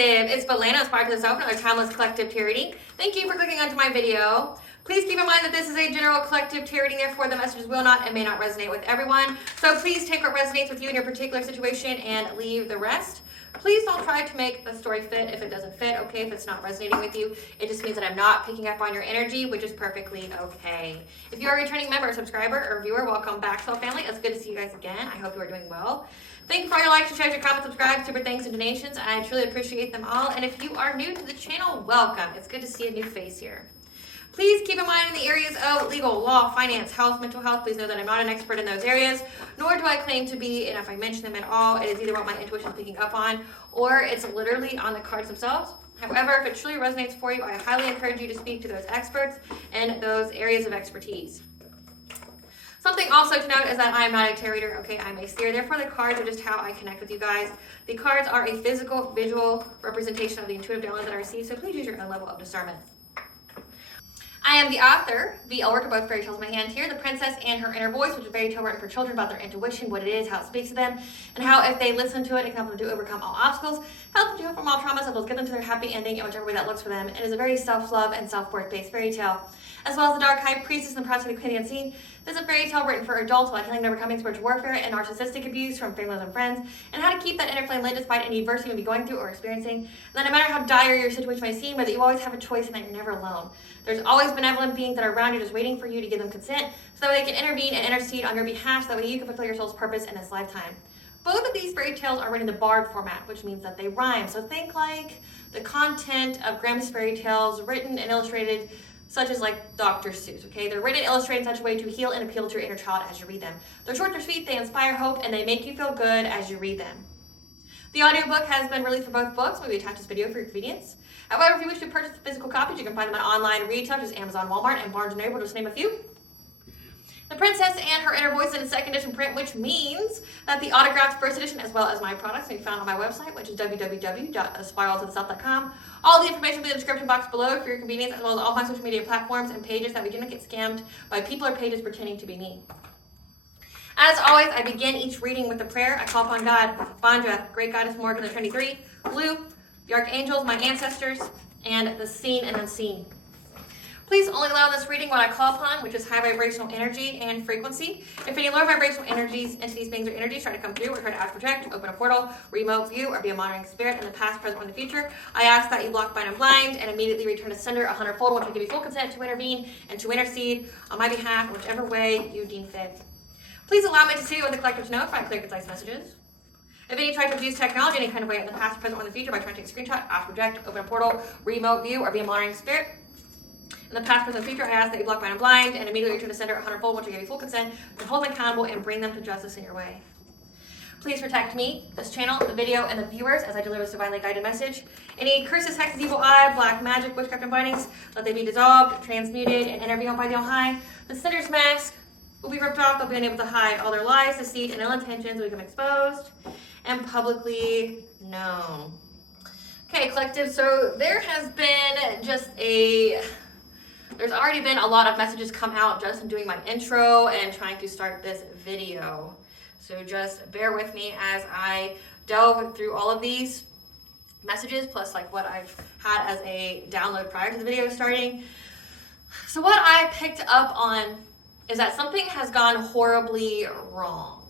It's Belana, Aspiraltotheself, Self, another timeless collective tarot reading. Thank you for clicking onto my video. Please keep in mind that this is a general collective tarot reading, therefore the messages will not and may not resonate with everyone. So please take what resonates with you in your particular situation and leave the rest. Please don't try to make the story fit if it doesn't fit, okay? If it's not resonating with you, it just means that I'm not picking up on your energy, which is perfectly okay. If you are a returning member, subscriber, or viewer, welcome back to our family. It's good to see you guys again. I hope you are doing well. Thank you for all your likes, your shares, your comments, subscribe, super thanks, and donations. I truly appreciate them all. And if you are new to the channel, welcome. It's good to see a new face here. Please keep in mind in the areas of legal, law, finance, health, mental health, please know that I'm not an expert in those areas, nor do I claim to be, and if I mention them at all, it is either what my intuition is picking up on, or it's literally on the cards themselves. However, if it truly resonates for you, I highly encourage you to speak to those experts in those areas of expertise. Something also to note is that I am not a tarot reader, okay? I'm a seer. Therefore, the cards are just how I connect with you guys. The cards are a physical, visual representation of the intuitive downloads that I receive, so please use your own level of discernment. I am the author, the work of both fairy tales in my hand here, The Princess and Her Inner Voice, which is a fairy tale written for children about their intuition, what it is, how it speaks to them, and how if they listen to it, it can help them to overcome all obstacles, help them to heal from all traumas, as well as get them to their happy ending in whichever way that looks for them. It is a very self-love and self-worth based fairy tale. As well as The Dark High Priestess and the Prophecy of the Queen of the Unseen, this is a fairy tale written for adults about healing and overcoming spiritual warfare and narcissistic abuse from families and friends, and how to keep that inner flame lit despite any adversity you may be going through or experiencing. And that no matter how dire your situation may seem, but that you always have a choice and that you're never alone. There's always benevolent beings that are around you just waiting for you to give them consent, so that they can intervene and intercede on your behalf, so that way you can fulfill your soul's purpose in this lifetime. Both of these fairy tales are written in the bard format, which means that they rhyme. So think like the content of Grimm's fairy tales written and illustrated, such as like Dr. Seuss, okay? They're written and illustrated in such a way to heal and appeal to your inner child as you read them. They're short, they're sweet, they inspire hope, and they make you feel good as you read them. The audiobook has been released for both books. We attach this video for your convenience. However, if you wish to purchase the physical copies, you can find them on online retail, such as Amazon, Walmart, and Barnes & Noble, just to name a few. The Princess and Her Inner Voice in a second edition print, which means that the autographed first edition, as well as my products, can be found on my website, which is www.aspiraltotheself.com. All the information will be in the description box below for your convenience, as well as all my social media platforms and pages, that we do not get scammed by people or pages pretending to be me. As always, I begin each reading with a prayer. I call upon God, Bandra, Great Goddess Morgan, the Trinity Three, Blue, the Archangels, my ancestors, and the seen and unseen. Please only allow this reading what I call upon, which is high vibrational energy and frequency. If any lower vibrational energies, entities, beings, or energies try to come through or try to project, open a portal, remote view, or be a monitoring spirit in the past, present, or in the future, I ask that you block, bind, and blind, and immediately return to sender 100-fold, which will give you full consent to intervene and to intercede on my behalf in whichever way you deem fit. Please allow me to see what the collective know if I clear concise messages. If any try to abuse technology any kind of way in the past, present, or in the future by trying to take a screenshot, project, open a portal, remote view, or be a monitoring spirit, in the past, present, and future, I ask that you block, bind, and blind, and immediately return to sender 100-fold, which will give you full consent to hold them accountable and bring them to justice in your way. Please protect me, this channel, the video, and the viewers as I deliver this divinely guided message. Any curses, hexes, evil eye, black magic, witchcraft, and bindings, let they be dissolved, transmuted, and intervened by the On High. The sender's mask will be ripped off. They'll be unable to hide all their lies, deceit, and ill intentions will become exposed and publicly known. Okay, collective, so there has been there's already been a lot of messages come out just in doing my intro and trying to start this video. So just bear with me as I delve through all of these messages, plus like what I've had as a download prior to the video starting. So what I picked up on is that something has gone horribly wrong.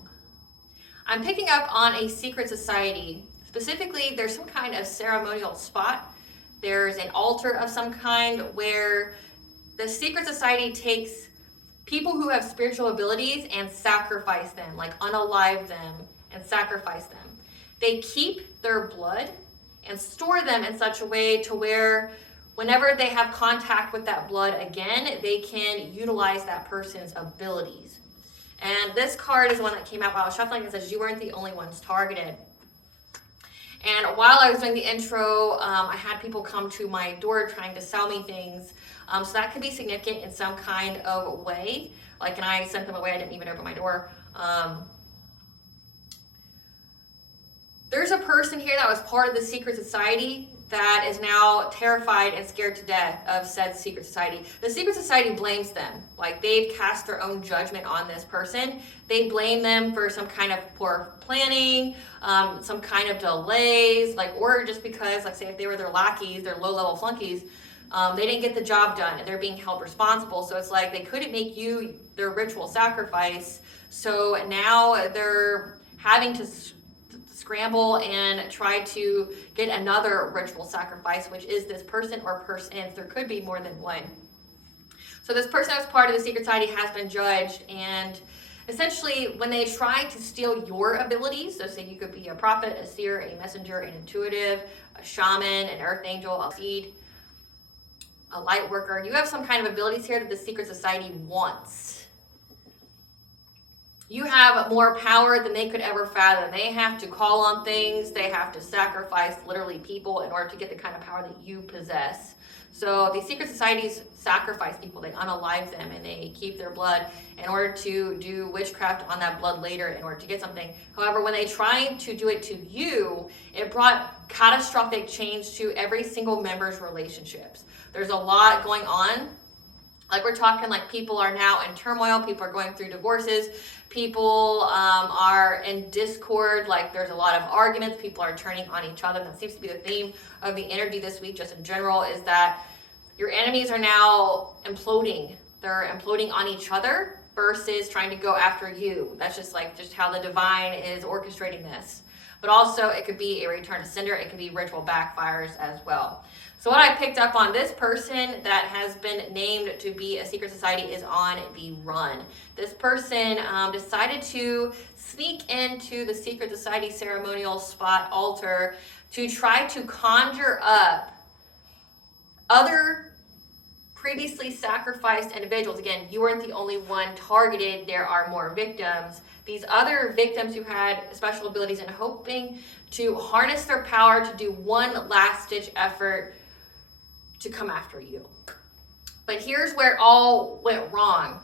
I'm picking up on a secret society. Specifically, there's some kind of ceremonial spot. There's an altar of some kind where the secret society takes people who have spiritual abilities and sacrifice them, like unalive them and sacrifice them. They keep their blood and store them in such a way to where whenever they have contact with that blood again, they can utilize that person's abilities. And this card is one that came out while I was shuffling. It says, you weren't the only ones targeted. And while I was doing the intro, I had people come to my door trying to sell me things. So that could be significant in some kind of way. Like, and I sent them away. I didn't even open my door. There's a person here that was part of the secret society that is now terrified and scared to death of said secret society. The secret society blames them. Like, they've cast their own judgment on this person. They blame them for some kind of poor planning, some kind of delays, like, or just because, like, say if they were their lackeys, their low-level flunkies, they didn't get the job done and they're being held responsible. So it's like they couldn't make you their ritual sacrifice. So now they're having to scramble and try to get another ritual sacrifice, which is this person or persons. There could be more than one. So this person that was part of the secret society has been judged, and essentially when they try to steal your abilities, so say you could be a prophet, a seer, a messenger, an intuitive, a shaman, an earth angel, a seed, a light worker, you have some kind of abilities here that the secret society wants. You have more power than they could ever fathom. They have to call on things. They have to sacrifice literally people in order to get the kind of power that you possess. So these secret societies sacrifice people. They unalive them and they keep their blood in order to do witchcraft on that blood later in order to get something. However, when they try to do it to you, it brought catastrophic change to every single member's relationships. There's a lot going on. Like, we're talking like people are now in turmoil, people are going through divorces, people are in discord, like there's a lot of arguments, people are turning on each other. That seems to be the theme of the energy this week, just in general, is that your enemies are now imploding. They're imploding on each other versus trying to go after you. That's just how the divine is orchestrating this. But also it could be a return to sender, it could be ritual backfires as well. So what I picked up on, this person that has been named to be a secret society is on the run. This person decided to sneak into the secret society ceremonial spot altar to try to conjure up other previously sacrificed individuals. Again, you weren't the only one targeted. There are more victims. These other victims who had special abilities and hoping to harness their power to do one last-ditch effort to come after you. But here's where it all went wrong.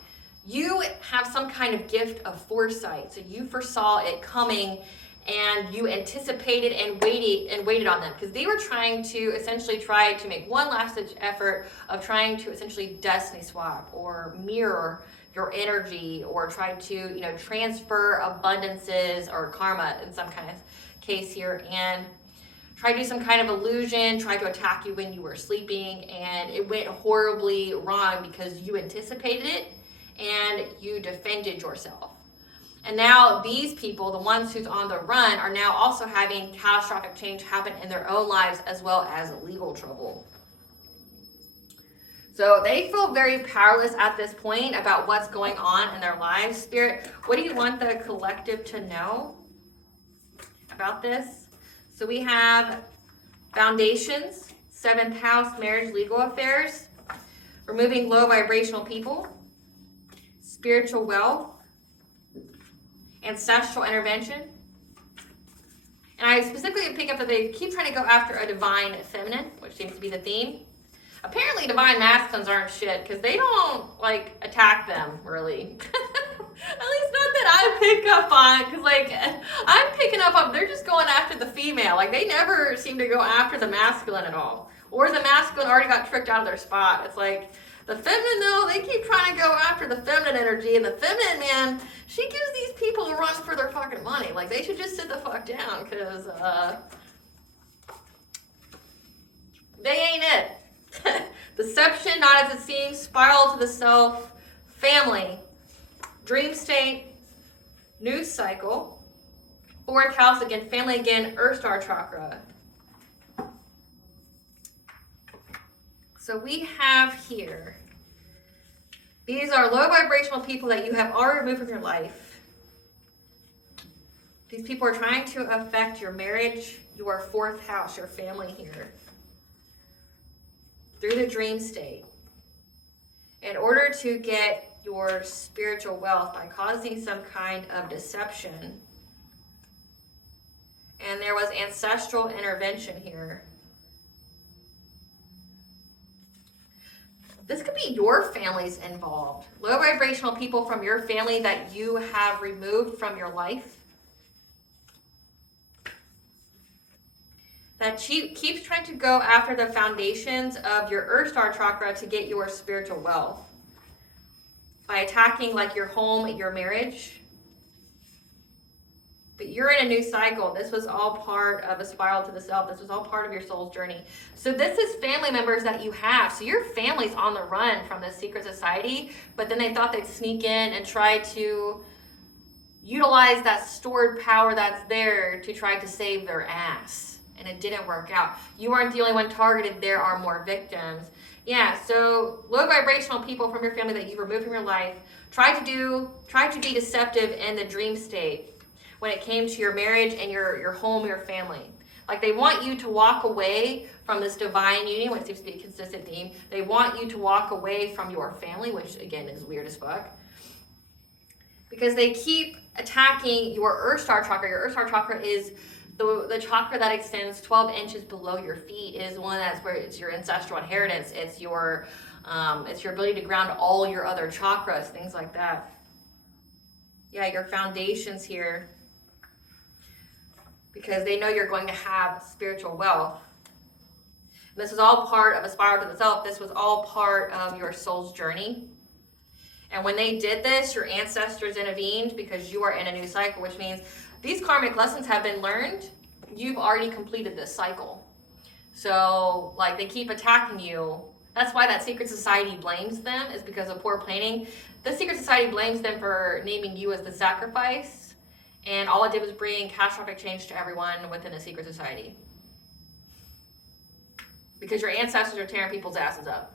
You have some kind of gift of foresight. So you foresaw it coming and you anticipated and waited on them, because they were trying to essentially try to make one last ditch effort of trying to essentially destiny swap or mirror your energy, or try to, transfer abundances or karma in some kind of case here, and try to do some kind of illusion, try to attack you when you were sleeping, and it went horribly wrong because you anticipated it and you defended yourself. And now these people, the ones who's on the run, are now also having catastrophic change happen in their own lives as well as legal trouble. So they feel very powerless at this point about what's going on in their lives. Spirit, what do you want the collective to know about this? So we have foundations, 7th house, marriage, legal affairs, removing low vibrational people, spiritual wealth, ancestral intervention. And I specifically pick up that they keep trying to go after a divine feminine, which seems to be the theme. Apparently divine masculines aren't shit because they don't attack them really. At least not that I pick up on, because I'm picking up on, they're just going after the female. They never seem to go after the masculine at all. Or the masculine already got tricked out of their spot. It's like the feminine, though, they keep trying to go after the feminine energy, and the feminine, man, she gives these people a run for their fucking money. They should just sit the fuck down, because they ain't it. Deception, not as it seems, spiral to the self, family, dream state, news cycle, 4th house again, family again, Earth Star chakra. So we have here, these are low vibrational people that you have already removed from your life. These people are trying to affect your marriage, your 4th house, your family here. through the dream state in order to get your spiritual wealth by causing some kind of deception. And there was ancestral intervention here. This could be your family's involved. Low vibrational people from your family that you have removed from your life. That keeps trying to go after the foundations of your Earth Star chakra to get your spiritual wealth. By attacking like your home, your marriage. But you're in a new cycle. This was all part of a spiral to the self. This was all part of your soul's journey. So this is family members that you have. So your family's on the run from this secret society, but then they thought they'd sneak in and try to utilize that stored power that's there to try to save their ass. And it didn't work out. You weren't the only one targeted. There are more victims. Yeah, so low vibrational people from your family that you've removed from your life try to be deceptive in the dream state when it came to your marriage and your home, your family. Like they want you to walk away from this divine union, which seems to be a consistent theme. They want you to walk away from your family, which again is weird as fuck. Because they keep attacking your Earth Star chakra. Your Earth Star chakra is the chakra that extends 12 inches below your feet. It is one that's where it's your ancestral inheritance. It's your ability to ground all your other chakras, things like that. Yeah, your foundations here. Because they know you're going to have spiritual wealth. And this was all part of a spiral to the self. This was all part of your soul's journey. And when they did this, your ancestors intervened because you are in a new cycle, which means these karmic lessons have been learned. You've already completed this cycle. So, like, they keep attacking you. That's why that secret society blames them, is because of poor planning. The secret society blames them for naming you as the sacrifice. And all it did was bring catastrophic change to everyone within the secret society. Because your ancestors are tearing people's asses up.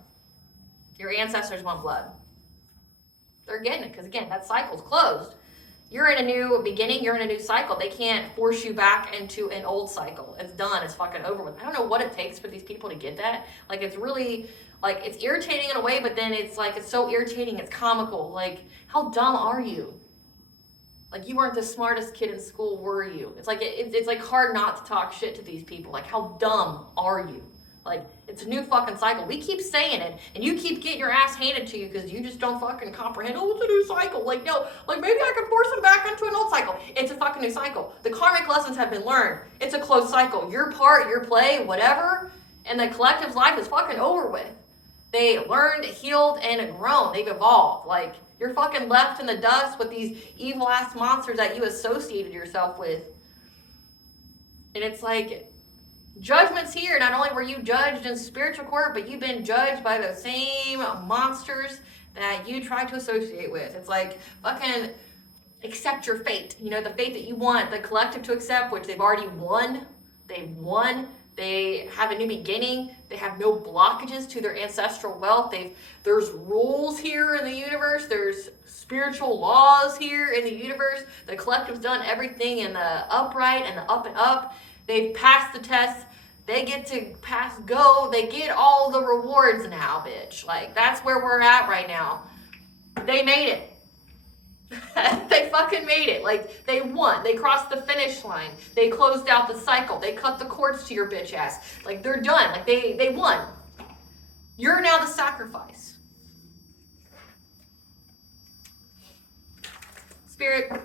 Your ancestors want blood. They're getting it, because again, that cycle's closed. You're in a new beginning, you're in a new cycle. They can't force you back into an old cycle. It's done, it's fucking over with. I don't know what it takes for these people to get that. Like, it's really, like, it's irritating in a way, but then it's like, it's so irritating, it's comical. Like, how dumb are you? Like, you weren't the smartest kid in school, were you? It's like, it's like hard not to talk shit to these people. Like, how dumb are you? Like, it's a new fucking cycle. We keep saying it, and you keep getting your ass handed to you because you just don't fucking comprehend, oh, it's a new cycle. Like, no, like, maybe I can force them back into an old cycle. It's a fucking new cycle. The karmic lessons have been learned. It's a closed cycle. Your part, your play, whatever, and the collective's life is fucking over with. They learned, healed, and grown. They've evolved. Like, you're fucking left in the dust with these evil-ass monsters that you associated yourself with. And it's like, judgment's here. Not only were you judged in spiritual court, but you've been judged by the same monsters that you tried to associate with. It's like, fucking accept your fate. You know, the fate that you want the collective to accept, which they've already won. They've won. They have a new beginning. They have no blockages to their ancestral wealth. There's rules here in the universe. There's spiritual laws here in the universe. The collective's done everything in the upright and the up and up. They've passed the test. They get to pass go. They get all the rewards now, bitch. Like, that's where we're at right now. They made it. They fucking made it. Like, they won. They crossed the finish line. They closed out the cycle. They cut the cords to your bitch ass. Like, they're done. Like, they won. You're now the sacrifice. Spirit,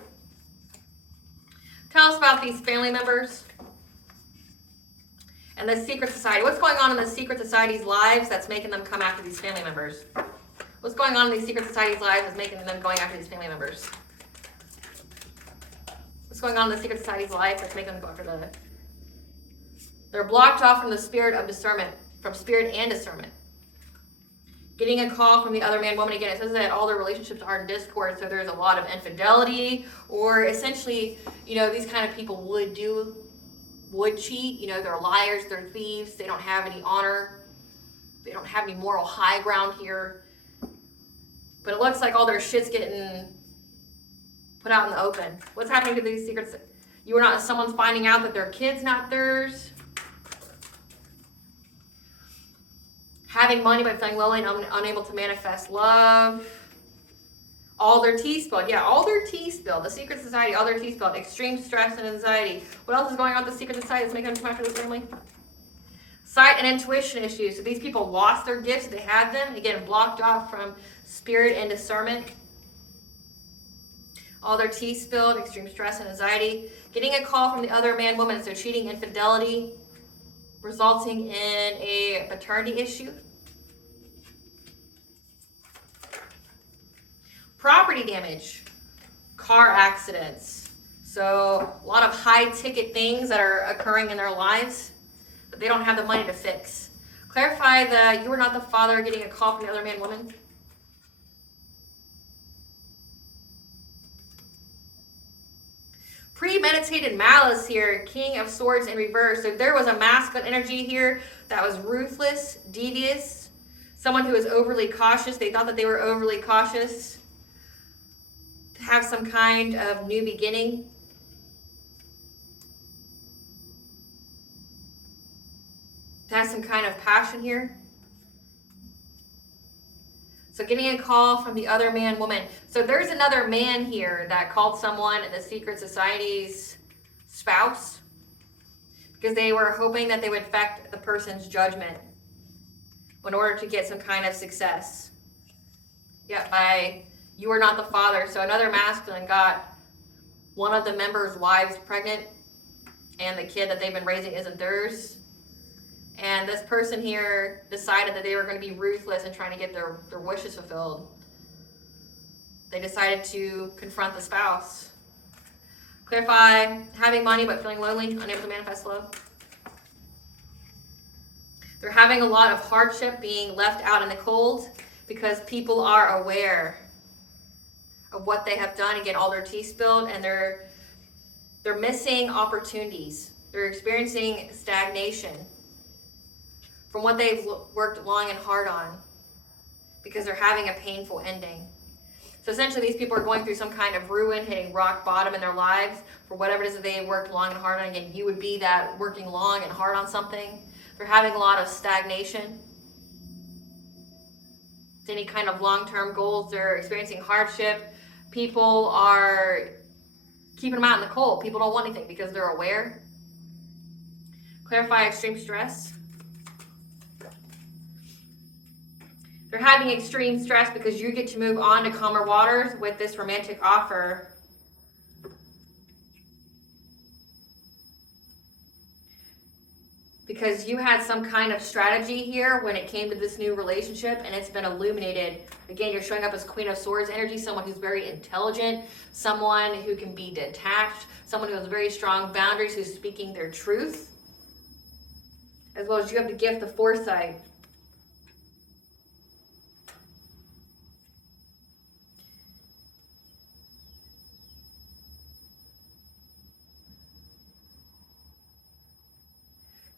tell us about these family members and the secret society. What's going on in the secret society's lives that's making them come after these family members? What's going on in these secret society's lives that's making them going after these family members? What's going on in the secret society's life that's making them go after the... They're blocked off from the spirit of discernment, from spirit and discernment. Getting a call from the other man, woman. Again, it says that all their relationships are in discord, so there's a lot of infidelity, or essentially, you know, these kind of people would cheat. You know, they're liars, they're thieves, they don't have any honor, they don't have any moral high ground here. But it looks like all their shit's getting put out in the open. What's happening to these secrets? You are not, someone's finding out that their kid's not theirs. Having money but feeling lonely and unable to manifest love. All their tea spilled. Yeah, all their tea spilled. The secret society, all their tea spilled. Extreme stress and anxiety. What else is going on with the secret society that's making them come after this family? Sight and intuition issues. So these people lost their gifts. They had them. Again, blocked off from spirit and discernment. All their tea spilled. Extreme stress and anxiety. Getting a call from the other man, woman. So cheating, infidelity, resulting in a paternity issue. Property damage, car accidents. So a lot of high ticket things that are occurring in their lives that they don't have the money to fix. Clarify the you are not the father, getting a call from the other man, woman. Premeditated malice here, King of Swords in reverse. So there was a masculine energy here that was ruthless, devious, someone who was overly cautious. They thought that they were overly cautious. To have some kind of new beginning. To have some kind of passion here. So getting a call from the other man, woman. So there's another man here that called someone in the secret society's spouse because they were hoping that they would affect the person's judgment in order to get some kind of success. Yeah, by you are not the father. So another masculine got one of the members' wives pregnant and the kid that they've been raising isn't theirs. And this person here decided that they were going to be ruthless in trying to get their wishes fulfilled. They decided to confront the spouse. Clarify, having money but feeling lonely, unable to manifest love. They're having a lot of hardship, being left out in the cold because people are aware of what they have done. Again, all their tea spilled, and they're missing opportunities. They're experiencing stagnation from what they've worked long and hard on because they're having a painful ending. So essentially these people are going through some kind of ruin, hitting rock bottom in their lives for whatever it is that they worked long and hard on. Again, you would be that working long and hard on something. They're having a lot of stagnation. Any kind of long-term goals, they're experiencing hardship. People are keeping them out in the cold. People don't want anything because they're aware. Clarify, extreme stress. They're having extreme stress because you get to move on to calmer waters with this romantic offer. Because you had some kind of strategy here when it came to this new relationship, and it's been illuminated. Again, you're showing up as Queen of Swords energy, someone who's very intelligent, someone who can be detached, someone who has very strong boundaries, who's speaking their truth. As well as you have the gift of foresight.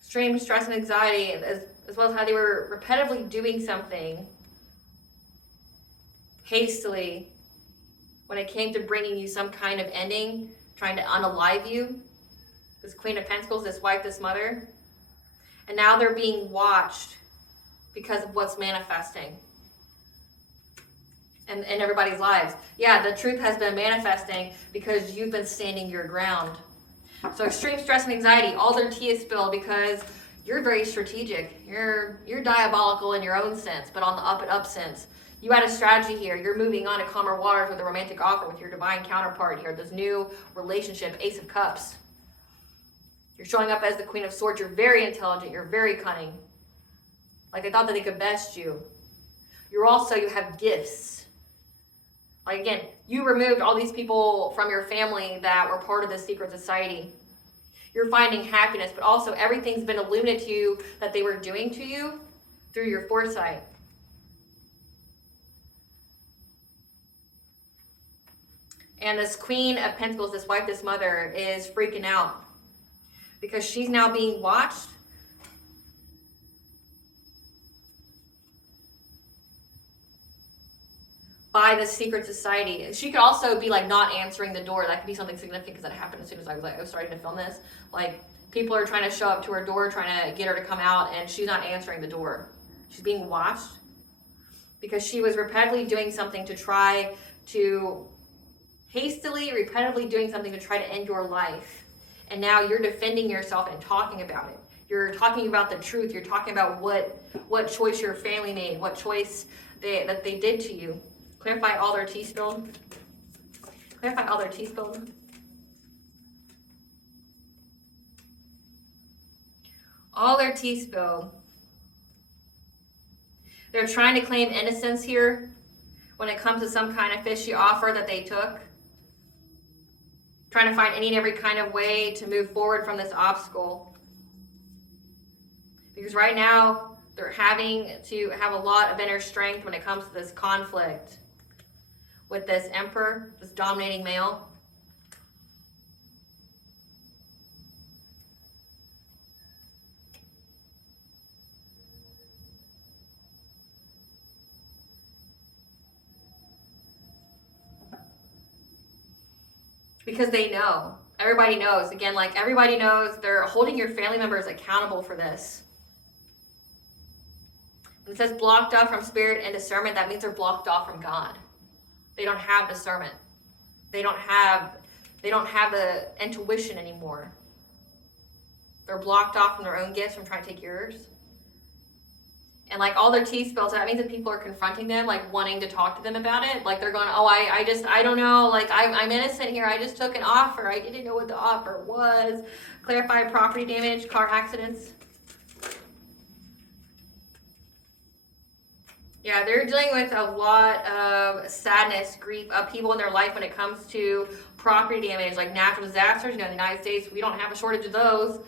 Extreme stress and anxiety, as well as how they were repetitively doing something hastily when it came to bringing you some kind of ending, trying to unalive you. This Queen of Pentacles, this wife, this mother. And now they're being watched because of what's manifesting in everybody's lives. Yeah, the truth has been manifesting because you've been standing your ground. So extreme stress and anxiety, all their tea is spilled because you're very strategic. You're diabolical in your own sense, but on the up and up sense. You had a strategy here. You're moving on to calmer waters with a romantic offer with your divine counterpart here. This new relationship, Ace of Cups. You're showing up as the Queen of Swords. You're very intelligent. You're very cunning. Like they thought that they could best you. You have gifts. Like again, you removed all these people from your family that were part of the secret society. You're finding happiness, but also everything's been illuminated to you that they were doing to you through your foresight. And this Queen of Pentacles, this wife, this mother, is freaking out because she's now being watched. By the secret society. She could also be like not answering the door. That could be something significant because that happened as soon as I was starting to film this. Like people are trying to show up to her door, trying to get her to come out, and she's not answering the door. She's being watched because she was repetitively doing something to try to repetitively doing something to try to end your life. And now you're defending yourself and talking about it. You're talking about the truth. You're talking about what choice your family made, what choice that they did to you. Clarify all their tea spilled. Clarify all their tea spilled. All their tea spilled. They're trying to claim innocence here when it comes to some kind of fishy offer that they took. Trying to find any and every kind of way to move forward from this obstacle. Because right now, they're having to have a lot of inner strength when it comes to this conflict with this emperor, this dominating male. Because they know. Everybody knows. Again, like everybody knows, they're holding your family members accountable for this. When it says blocked off from spirit and discernment, that means they're blocked off from God. They don't have discernment. They don't have the intuition anymore. They're blocked off from their own gifts from trying to take yours. And like all their tea spills, that means that people are confronting them, like wanting to talk to them about it. Like they're going, oh, I don't know. Like I'm innocent here. I just took an offer. I didn't know what the offer was. Clarify property damage, car accidents. Yeah, they're dealing with a lot of sadness, grief, upheaval in their life when it comes to property damage, like natural disasters. You know, in the United States, we don't have a shortage of those.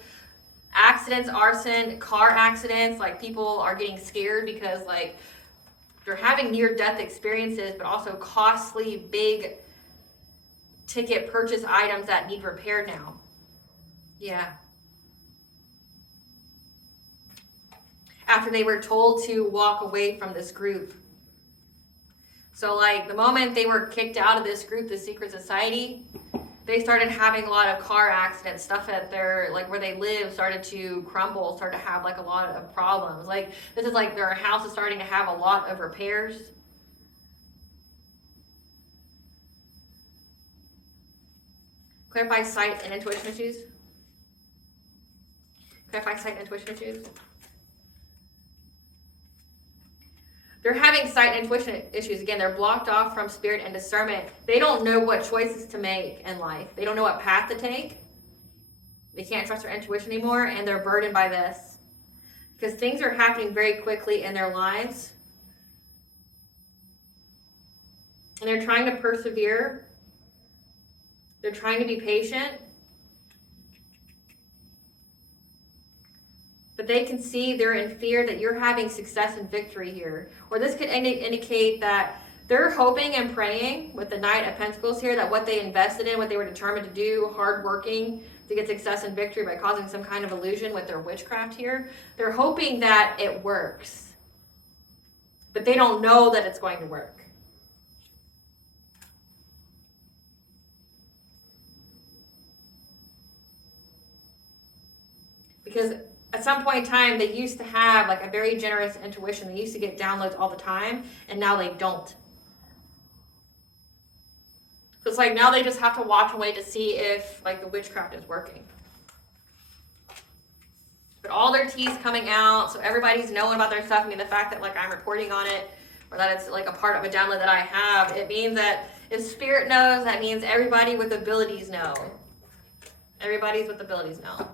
Accidents, arson, car accidents, like people are getting scared because like they're having near-death experiences, but also costly, big ticket purchase items that need repaired now. Yeah. After they were told to walk away from this group. So like the moment they were kicked out of this group, the secret society, they started having a lot of car accidents, stuff at their, like where they live started to crumble, started to have like a lot of problems. Like this is like their house is starting to have a lot of repairs. Clarify sight and intuition issues. Clarify sight and intuition issues. They're having sight and intuition issues. Again, they're blocked off from spirit and discernment. They don't know what choices to make in life. They don't know what path to take. They can't trust their intuition anymore, and they're burdened by this. Because things are happening very quickly in their lives. And they're trying to persevere. They're trying to be patient. But they can see they're in fear that you're having success and victory here. Or this could indicate that they're hoping and praying with the Knight of Pentacles here that what they invested in, what they were determined to do, hard working to get success and victory by causing some kind of illusion with their witchcraft here, they're hoping that it works. But they don't know that it's going to work. Because at some point in time, they used to have like a very generous intuition. They used to get downloads all the time, and now they don't. So it's like now they just have to watch and wait to see if like the witchcraft is working. But all their tea's coming out, so everybody's knowing about their stuff. I mean, the fact that like I'm reporting on it, or that it's like a part of a download that I have, it means that if spirit knows, that means everybody with abilities know. Everybody's with abilities know.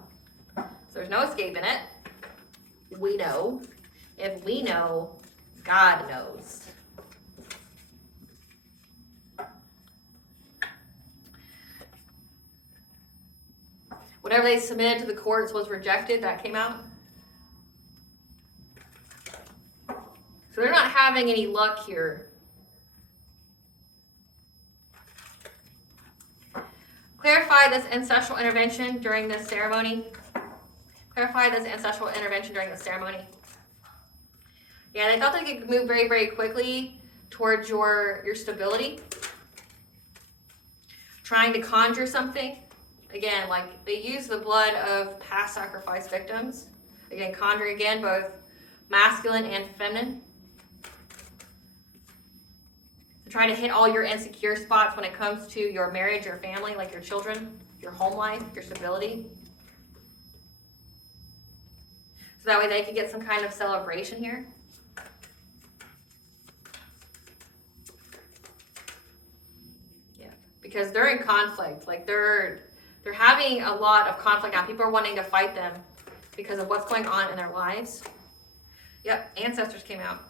There's no escaping it. We know. If we know, God knows. Whatever they submitted to the courts was rejected. That came out. So they're not having any luck here. Clarify this ancestral intervention during this ceremony. Clarify this ancestral intervention during the ceremony. Yeah, they thought they could move very, very quickly towards your stability. Trying to conjure something. Again, like they use the blood of past sacrifice victims. Again, conjuring again, both masculine and feminine. To try to hit all your insecure spots when it comes to your marriage, your family, like your children, your home life, your stability. So that way they can get some kind of celebration here. Yeah, because they're in conflict. Like they're having a lot of conflict now. People are wanting to fight them because of what's going on in their lives. Yep, ancestors came out.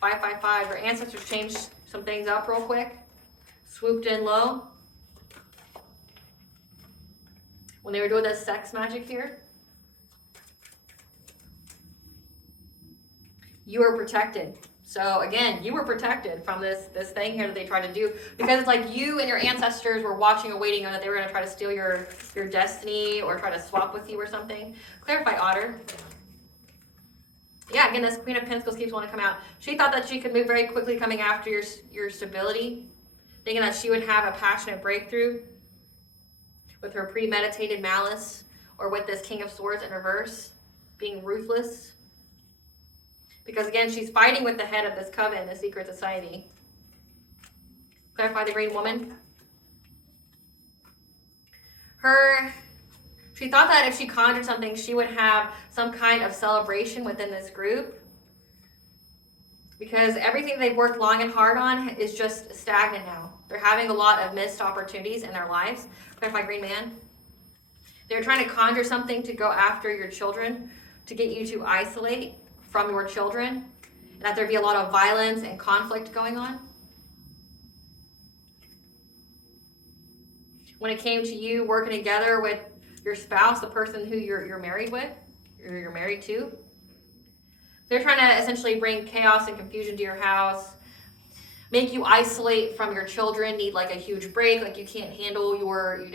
555. Your ancestors changed some things up real quick. Swooped in low. When they were doing this sex magic here. You were protected. So again, you were protected from this thing here that they tried to do, because it's like you and your ancestors were watching and waiting on that they were going to try to steal your destiny or try to swap with you or something. Clarify, Otter. Yeah, again, this Queen of Pentacles keeps wanting to come out. She thought that she could move very quickly coming after your stability, thinking that she would have a passionate breakthrough with her premeditated malice, or with this King of Swords in reverse, being ruthless. Because again, she's fighting with the head of this coven, the secret society. Clarify the Green Woman. She thought that if she conjured something, she would have some kind of celebration within this group. Because everything they've worked long and hard on is just stagnant now. They're having a lot of missed opportunities in their lives. Clarify Green Man. They're trying to conjure something to go after your children, to get you to isolate from your children, and that there be a lot of violence and conflict going on. When it came to you working together with your spouse, the person who you're married with, or you're married to, they're trying to essentially bring chaos and confusion to your house, make you isolate from your children, need like a huge break, like you can't handle your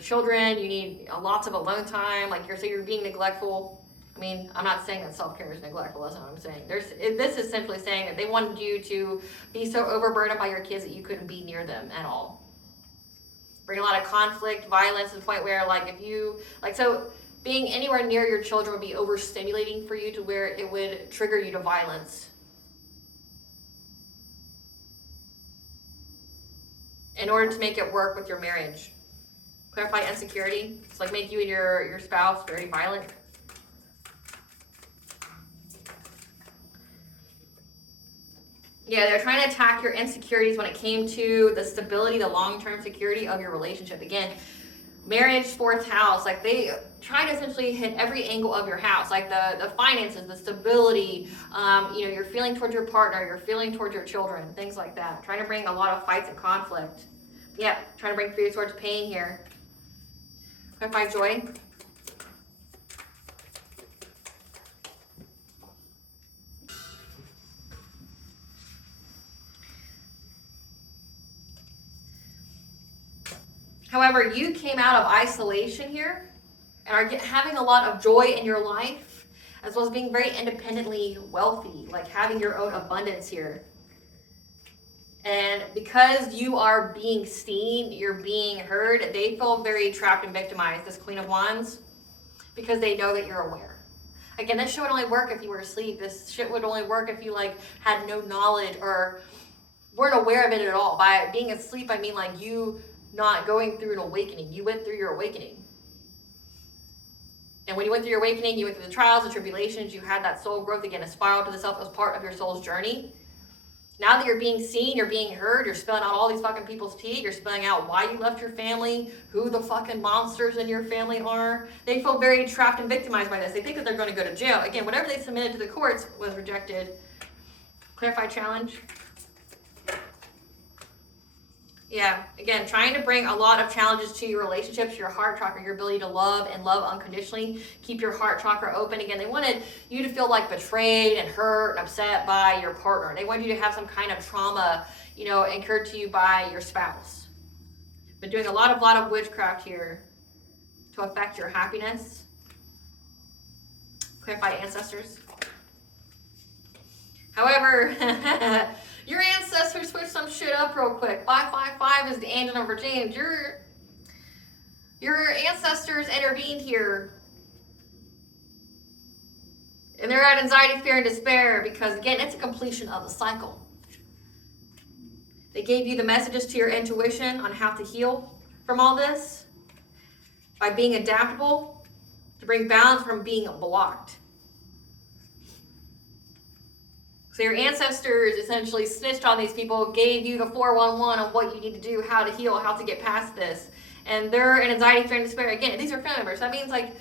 children, you need lots of alone time, like you're being neglectful. I mean, I'm not saying that self-care is neglectful, that's not what I'm saying. This is simply saying that they wanted you to be so overburdened by your kids that you couldn't be near them at all. Bring a lot of conflict, violence, to the point where so being anywhere near your children would be overstimulating for you to where it would trigger you to violence. In order to make it work with your marriage. Clarify insecurity. It's like make you and your spouse very violent. Yeah, they're trying to attack your insecurities when it came to the stability, the long-term security of your relationship. Again, marriage, 4th house, like they try to essentially hit every angle of your house, like the finances, the stability, your feeling towards your partner, your feeling towards your children, things like that. Trying to bring a lot of fights and conflict. Yeah, trying to bring 3 of Swords pain here. Clarify joy. However, you came out of isolation here and are having a lot of joy in your life, as well as being very independently wealthy, like having your own abundance here. And because you are being seen, you're being heard, they feel very trapped and victimized, this Queen of Wands, because they know that you're aware. Again, this shit would only work if you were asleep. This shit would only work if you had no knowledge or weren't aware of it at all. By being asleep, I mean you not going through an awakening. You went through your awakening. And when you went through your awakening, you went through the trials and tribulations, you had that soul growth, again, a spiral to the self as part of your soul's journey. Now that you're being seen, you're being heard, you're spilling out all these fucking people's tea, you're spilling out why you left your family, who the fucking monsters in your family are. They feel very trapped and victimized by this. They think that they're going to go to jail. Again, whatever they submitted to the courts was rejected. Clarify challenge. Yeah, again, trying to bring a lot of challenges to your relationships, your heart chakra, your ability to love and love unconditionally. Keep your heart chakra open. Again, they wanted you to feel betrayed and hurt and upset by your partner. They wanted you to have some kind of trauma, incurred to you by your spouse. Been doing a lot of witchcraft here to affect your happiness. Clarify ancestors. However, your ancestors switched some shit up real quick. 555 is the angel number James. Your ancestors intervened here And they're at anxiety, fear, and despair because, again, it's a completion of the cycle. They gave you the messages to your intuition on how to heal from all this by being adaptable to bring balance from being blocked. So your ancestors essentially snitched on these people, gave you the 411 on what you need to do, how to heal, how to get past this. And they're in anxiety, fear, and despair. Again, these are family members. That means, like,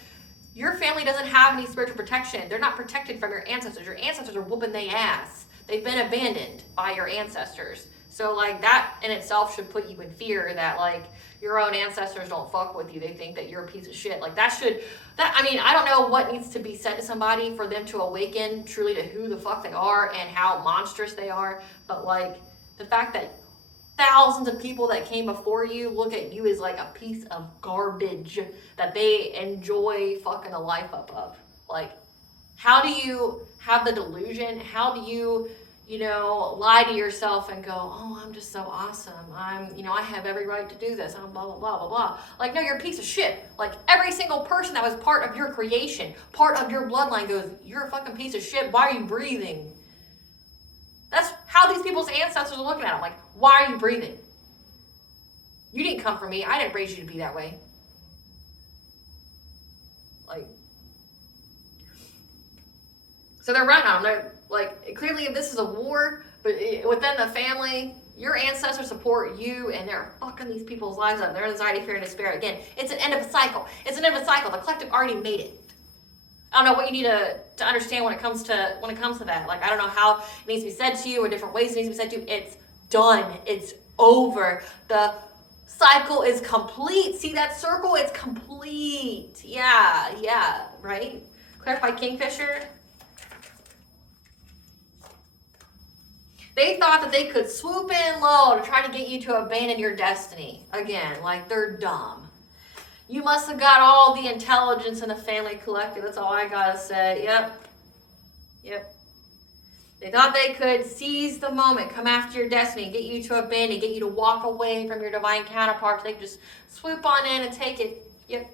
your family doesn't have any spiritual protection. They're not protected from your ancestors. Your ancestors are whooping their ass. They've been abandoned by your ancestors. So, like, that in itself should put you in fear that, like, your own ancestors don't fuck with you. They think that you're a piece of shit. Like, I mean, I don't know what needs to be said to somebody for them to awaken truly to who the fuck they are and how monstrous they are. But, like, the fact that thousands of people that came before you look at you as like a piece of garbage that they enjoy fucking a life up of. Like, how do you have the delusion? How do you, lie to yourself and go, oh, I'm just so awesome. I have every right to do this. I'm blah, blah, blah, blah, blah. Like, no, you're a piece of shit. Like, every single person that was part of your creation, part of your bloodline goes, you're a fucking piece of shit. Why are you breathing? That's how these people's ancestors are looking at them. Like, why are you breathing? You didn't come from me. I didn't raise you to be that way. Like, so they're running on them. They're like, clearly this is a war, but within the family, your ancestors support you, and they're fucking these people's lives up. They're in anxiety, fear, and despair. Again, it's an end of a cycle. It's an end of a cycle. The collective already made it. I don't know what you need to understand when it comes to that. Like, I don't know how it needs to be said to you or different ways it needs to be said to you. It's done. It's over. The cycle is complete. See that circle? It's complete. Yeah, right? Clarify Kingfisher. They thought that they could swoop in low to try to get you to abandon your destiny. Again, like, they're dumb. You must have got all the intelligence in the family collective. That's all I gotta say. Yep. They thought they could seize the moment, come after your destiny, get you to abandon, get you to walk away from your divine counterparts. They could just swoop on in and take it. Yep.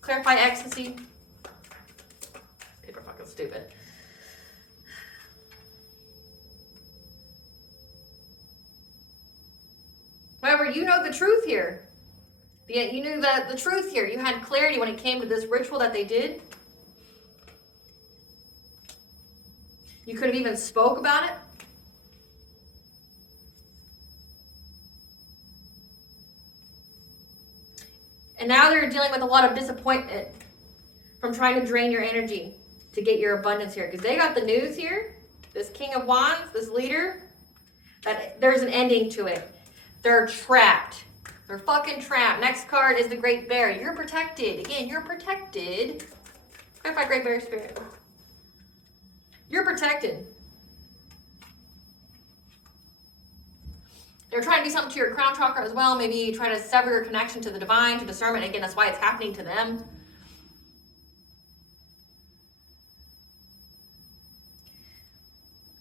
Clarify ecstasy. People are fucking stupid. However, you know the truth here. You knew the truth here. You had clarity when it came to this ritual that they did. You could have even spoke about it. And now they're dealing with a lot of disappointment from trying to drain your energy to get your abundance here. Because they got the news here, this King of Wands, this leader, that there's an ending to it. They're trapped. They're fucking trapped. Next card is the Great Bear. You're protected. Again, you're protected. Clarify Great Bear Spirit. You're protected. They're trying to do something to your crown chakra as well. Maybe try to sever your connection to the divine, to discernment. Again, that's why it's happening to them.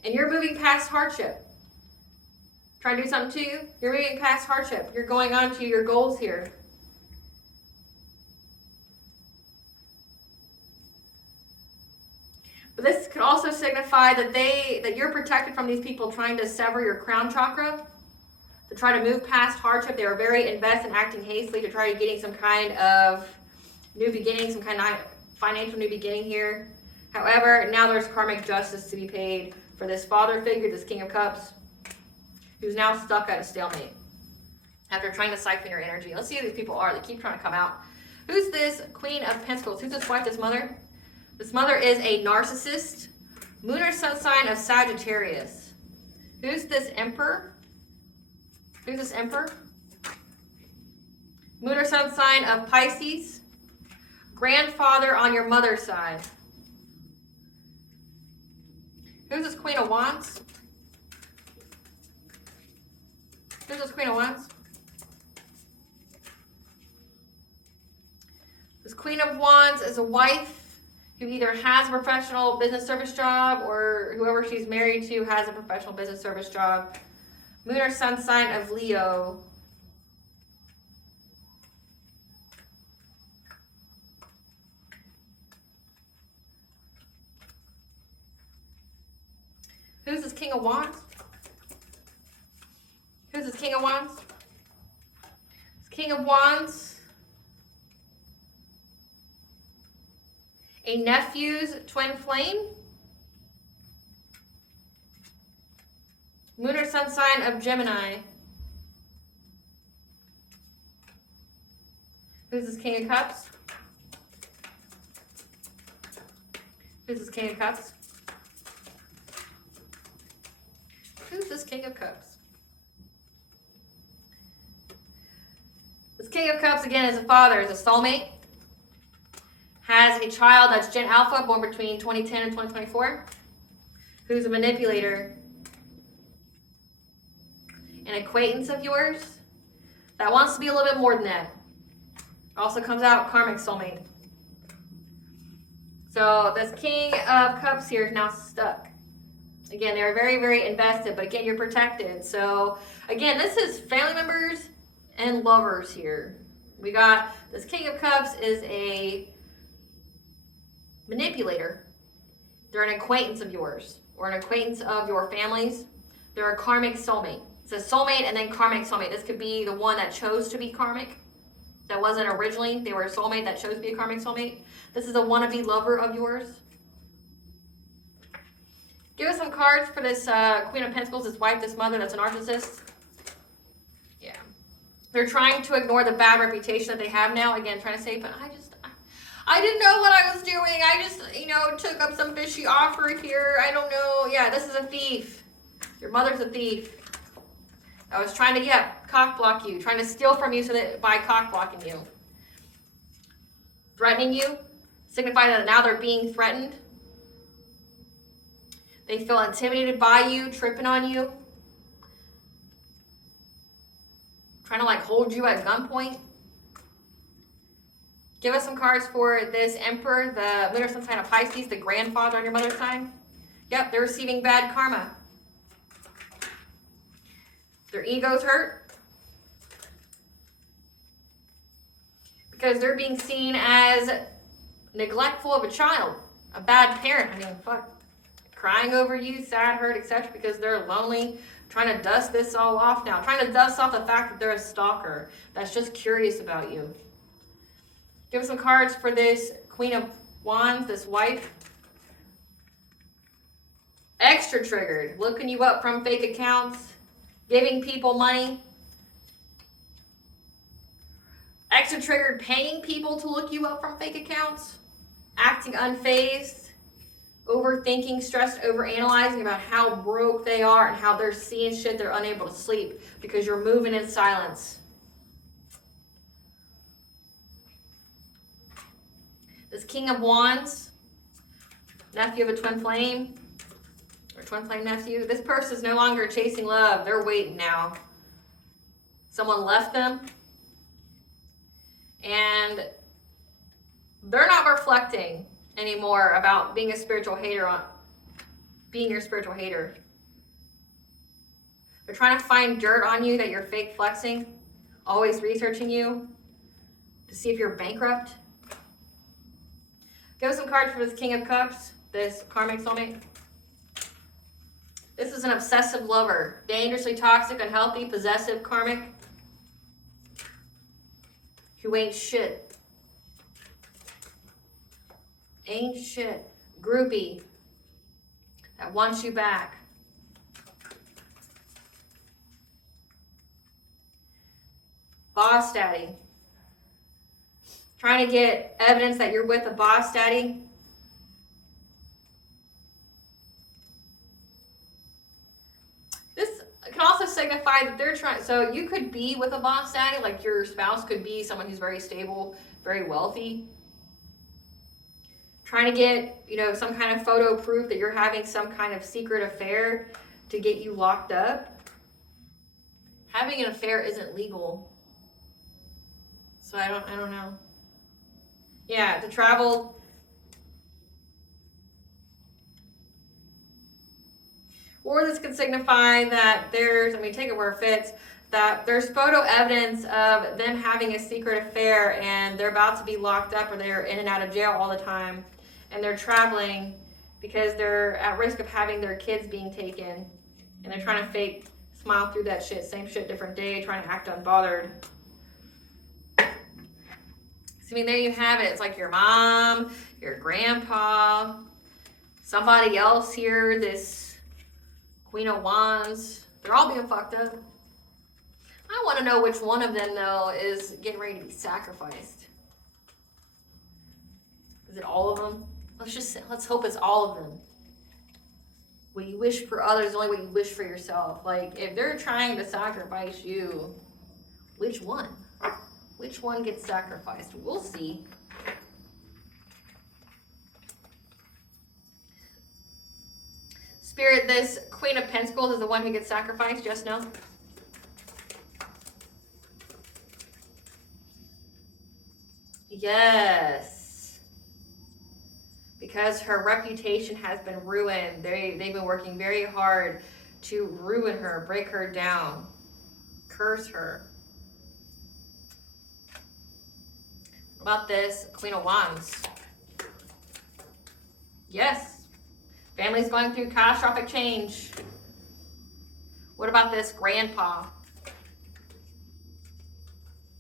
And you're moving past hardship. Trying to do something to you. You're moving past hardship. You're going on to your goals here. But this could also signify that you're protected from these people trying to sever your crown chakra, to try to move past hardship. They were very invested in acting hastily to try to getting some kind of new beginning, some kind of financial new beginning here. However, now there's karmic justice to be paid for this father figure, this King of Cups, who's now stuck at a stalemate after trying to siphon your energy. Let's see who these people are. They keep trying to come out. Who's this Queen of Pentacles? Who's this wife, this mother? This mother is a narcissist. Moon or sun sign of Sagittarius. Who's this Emperor? Who's this Emperor? Moon or sun sign of Pisces. Grandfather on your mother's side. Who's this Queen of Wands? Who's this Queen of Wands? This Queen of Wands is a wife who either has a professional business service job or whoever she's married to has a professional business service job. Moon or sun sign of Leo. Who's this King of Wands? Who's this King of Wands? This King of Wands. A nephew's twin flame. Moon or sun sign of Gemini. Who's this King of Cups? Who's this King of Cups? Who's this King of Cups? This King of Cups, again, is a father, is a soulmate. Has a child that's Gen Alpha, born between 2010 and 2024. Who's a manipulator. An acquaintance of yours that wants to be a little bit more than that. Also comes out karmic soulmate. So this King of Cups here is now stuck. Again, they're very, very invested, but again, you're protected. So again, this is family members and lovers here. We got this King of Cups is a manipulator. They're an acquaintance of yours or an acquaintance of your family's. They're a karmic soulmate. It's a soulmate and then karmic soulmate. This could be the one that chose to be karmic. That wasn't originally. They were a soulmate that chose to be a karmic soulmate. This is a wannabe lover of yours. Give us some cards for this Queen of Pentacles, this wife, this mother that's a narcissist. Yeah. They're trying to ignore the bad reputation that they have now. Again, trying to say, but I didn't know what I was doing. I just, took up some fishy offer here. I don't know. Yeah, this is a thief. Your mother's a thief. I was trying to, cock block you. Trying to steal from you so that by cock blocking you. Threatening you. Signify that now they're being threatened. They feel intimidated by you, tripping on you. Trying to hold you at gunpoint. Give us some cards for this Emperor, the Moon or Sun sign of Pisces, the grandfather on your mother's side. Yep, they're receiving bad karma. Their ego's hurt. Because they're being seen as neglectful of a child. A bad parent. Crying over you, sad, hurt, etc. Because they're lonely. Trying to dust this all off now. Trying to dust off the fact that they're a stalker. That's just curious about you. Give us some cards for this Queen of Wands, this wife. Extra triggered. Looking you up from fake accounts. Giving people money. Extra triggered, paying people to look you up from fake accounts. Acting unfazed. Overthinking, stressed, overanalyzing about how broke they are and how they're seeing shit they're unable to sleep because you're moving in silence. This King of Wands, nephew of a twin flame, or twin flame nephew. This person is no longer chasing love. They're waiting now. Someone left them. And they're not reflecting anymore about being a spiritual hater being your spiritual hater. They're trying to find dirt on you that you're fake flexing, always researching you to see if you're bankrupt. Give us some cards for this King of Cups, this karmic soulmate. This is an obsessive lover, dangerously toxic, unhealthy, possessive, karmic, who ain't shit. Ain't shit. Groupie that wants you back. Boss daddy. Trying to get evidence that you're with a boss daddy. This can also signify that they're trying, so you could be with a boss daddy, like your spouse could be someone who's very stable, very wealthy. Trying to get, some kind of photo proof that you're having some kind of secret affair to get you locked up. Having an affair isn't legal. So I don't know. Yeah, to travel. Or this could signify that there's, take it where it fits, that there's photo evidence of them having a secret affair and they're about to be locked up or they're in and out of jail all the time and they're traveling because they're at risk of having their kids being taken, and they're trying to fake smile through that shit. Same shit, different day, trying to act unbothered. So, I mean, there you have it. It's like your mom, your grandpa, somebody else here, this Queen of Wands. They're all being fucked up. I want to know which one of them, though, is getting ready to be sacrificed. Is it all of them? Let's hope it's all of them. What you wish for others is only what you wish for yourself. Like, if they're trying to sacrifice you, which one? Which one gets sacrificed? We'll see. Spirit, this Queen of Pentacles is the one who gets sacrificed, yes, no? Yes. Because her reputation has been ruined. They've been working very hard to ruin her, break her down, curse her. What about this Queen of Wands? Yes. Family's going through catastrophic change. What about this Grandpa?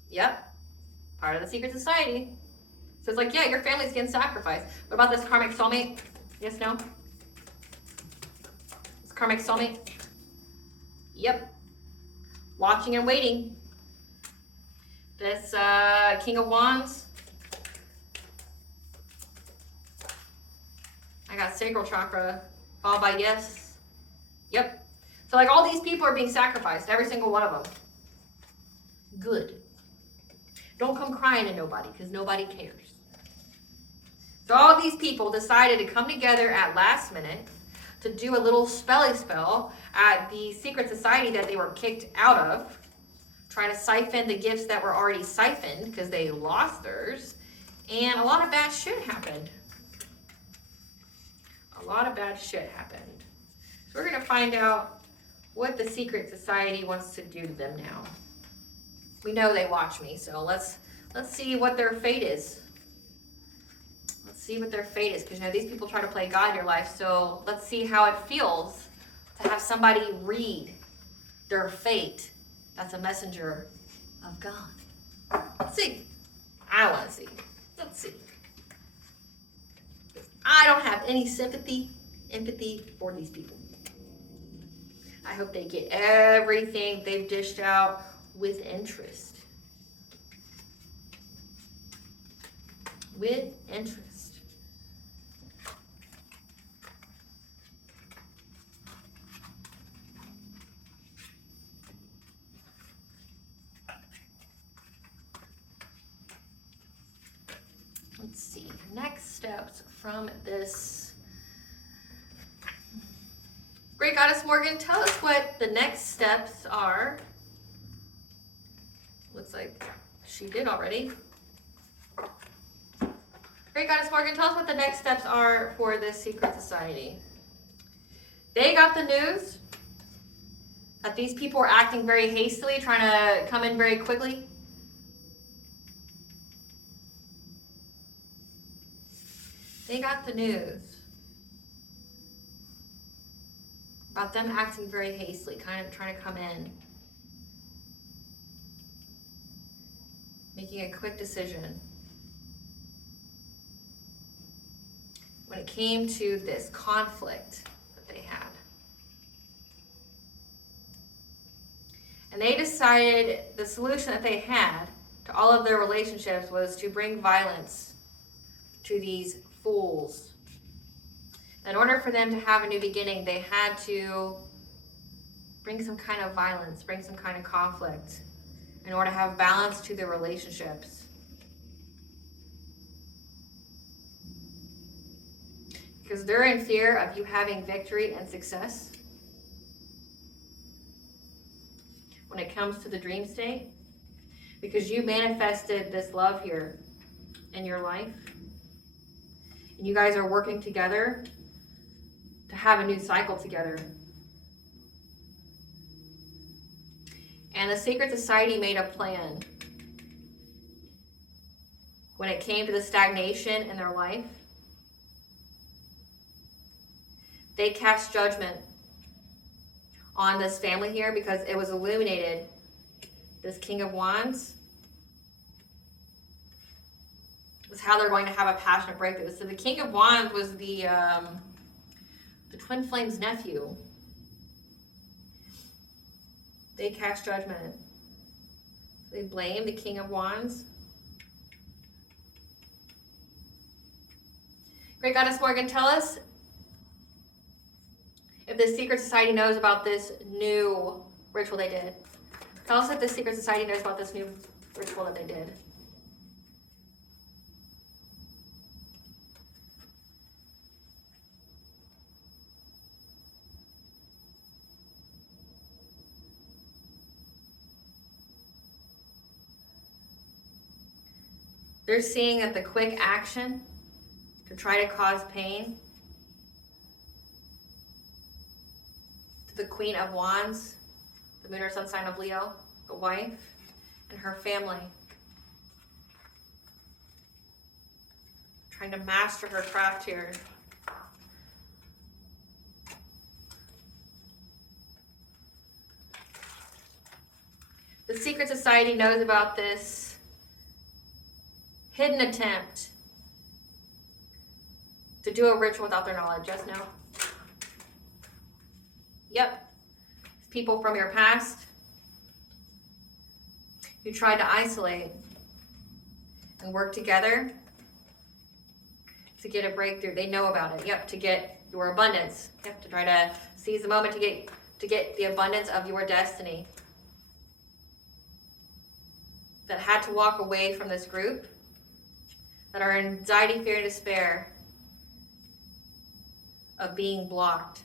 Yep. Part of the secret society. So it's like, yeah, your family's getting sacrificed. What about this karmic soulmate? Yes, no? This karmic soulmate? Yep. Watching and waiting. This King of Wands. I got sacral chakra, followed by yes. Yep. So like all these people are being sacrificed, every single one of them. Good. Don't come crying to nobody, because nobody cares. So all these people decided to come together at last minute to do a little spelly spell at the secret society that they were kicked out of, trying to siphon the gifts that were already siphoned because they lost theirs, and a lot of bad shit happened. A lot of bad shit happened. So we're going to find out what the secret society wants to do to them now. We know they watch me, so let's see what their fate is. Let's see what their fate is, because you know these people try to play God in your life. So let's see how it feels to have somebody read their fate. That's a messenger of God. Let's see. I want to see. Let's see. I don't have any empathy for these people. I hope they get everything they've dished out with interest. With interest. Let's see. Next steps from this. Great Goddess Morgan, tell us what the next steps are. Looks like she did already. Great Goddess Morgan, tell us what the next steps are for this secret society. They got the news that these people were acting very hastily, trying to come in very quickly. They got the news about them acting very hastily, kind of trying to come in, making a quick decision. When it came to this conflict that they had. And they decided the solution that they had to all of their relationships was to bring violence to these fools. In order for them to have a new beginning, they had to bring some kind of violence, bring some kind of conflict in order to have balance to their relationships. Because they're in fear of you having victory and success when it comes to the dream state. Because you manifested this love here in your life. And you guys are working together to have a new cycle together. And the secret society made a plan when it came to the stagnation in their life. They cast judgment on this family here because it was illuminated. This King of Wands was how they're going to have a passionate breakthrough. So the King of Wands was the Twin Flame's nephew. They cast judgment. They blame the King of Wands. Great Goddess Morgan, tell us if the Secret Society knows about this new ritual they did. Tell us if the Secret Society knows about this new ritual that they did. They're seeing that the quick action to try to cause pain to the Queen of Wands, the moon or sun sign of Leo, the wife, and her family, trying to master her craft here. The Secret Society knows about this hidden attempt to do a ritual without their knowledge. Yes, no? Yep. People from your past who tried to isolate and work together to get a breakthrough. They know about it. Yep, to get your abundance. Yep, to try to seize the moment to get the abundance of your destiny. That had to walk away from this group, that are in anxiety, fear, and despair of being blocked.